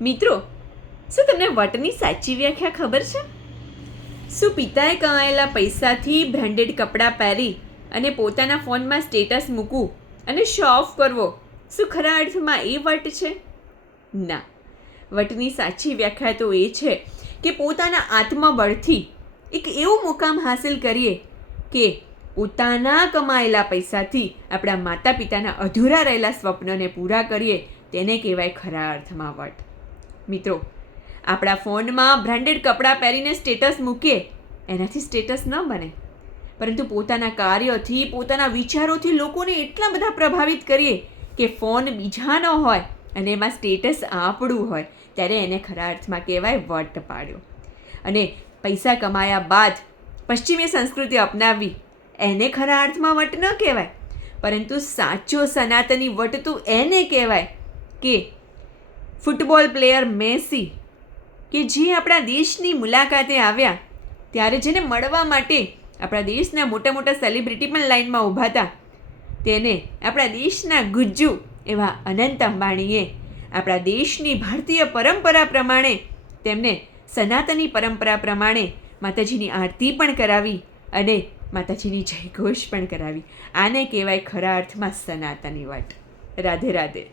મિત્રો, શું તમને વટની સાચી વ્યાખ્યા ખબર છે? શું પિતાએ કમાયેલા પૈસાથી બ્રાન્ડેડ કપડાં પહેરી અને પોતાના ફોનમાં સ્ટેટસ મૂકવું અને શો ઓફ કરવો, શું ખરા અર્થમાં એ વટ છે? ના, વટની સાચી વ્યાખ્યા તો એ છે કે પોતાના આત્મબળથી એક એવું મુકામ હાંસિલ કરીએ કે પોતાના કમાયેલા પૈસાથી આપણા માતા પિતાના અધૂરા રહેલા સ્વપ્નોને પૂરા કરીએ, તેને કહેવાય ખરા અર્થમાં વટ. મિત્રો, આપણા ફોનમાં બ્રાન્ડેડ કપડાં પહેરીને સ્ટેટસ મૂકીએ એનાથી સ્ટેટસ ન બને, પરંતુ પોતાના કાર્યોથી, પોતાના વિચારોથી લોકોને એટલા બધા પ્રભાવિત કરીએ કે ફોન બીજાનો હોય અને એમાં સ્ટેટસ આપણું હોય, ત્યારે એને ખરા અર્થમાં કહેવાય વટ પાડ્યો. અને પૈસા કમાયા બાદ પશ્ચિમી સંસ્કૃતિ અપનાવવી, એને ખરા અર્થમાં વટ ન કહેવાય, પરંતુ સાચો સનાતની વટ તો એને કહેવાય કે ફૂટબોલ પ્લેયર મેસી, કે જે આપણા દેશની મુલાકાતે આવ્યા ત્યારે જેને મળવા માટે આપણા દેશના મોટા મોટા સેલિબ્રિટી પણ લાઇનમાં ઊભા હતા, તેને આપણા દેશના ગુજ્જુ એવા અનંત અંબાણીએ આપણા દેશની ભારતીય પરંપરા પ્રમાણે તેમને સનાતની પરંપરા પ્રમાણે માતાજીની આરતી પણ કરાવી અને માતાજીની જયઘોષ પણ કરાવી. આને કહેવાય ખરા અર્થમાં સનાતની વટ. રાધે રાધે.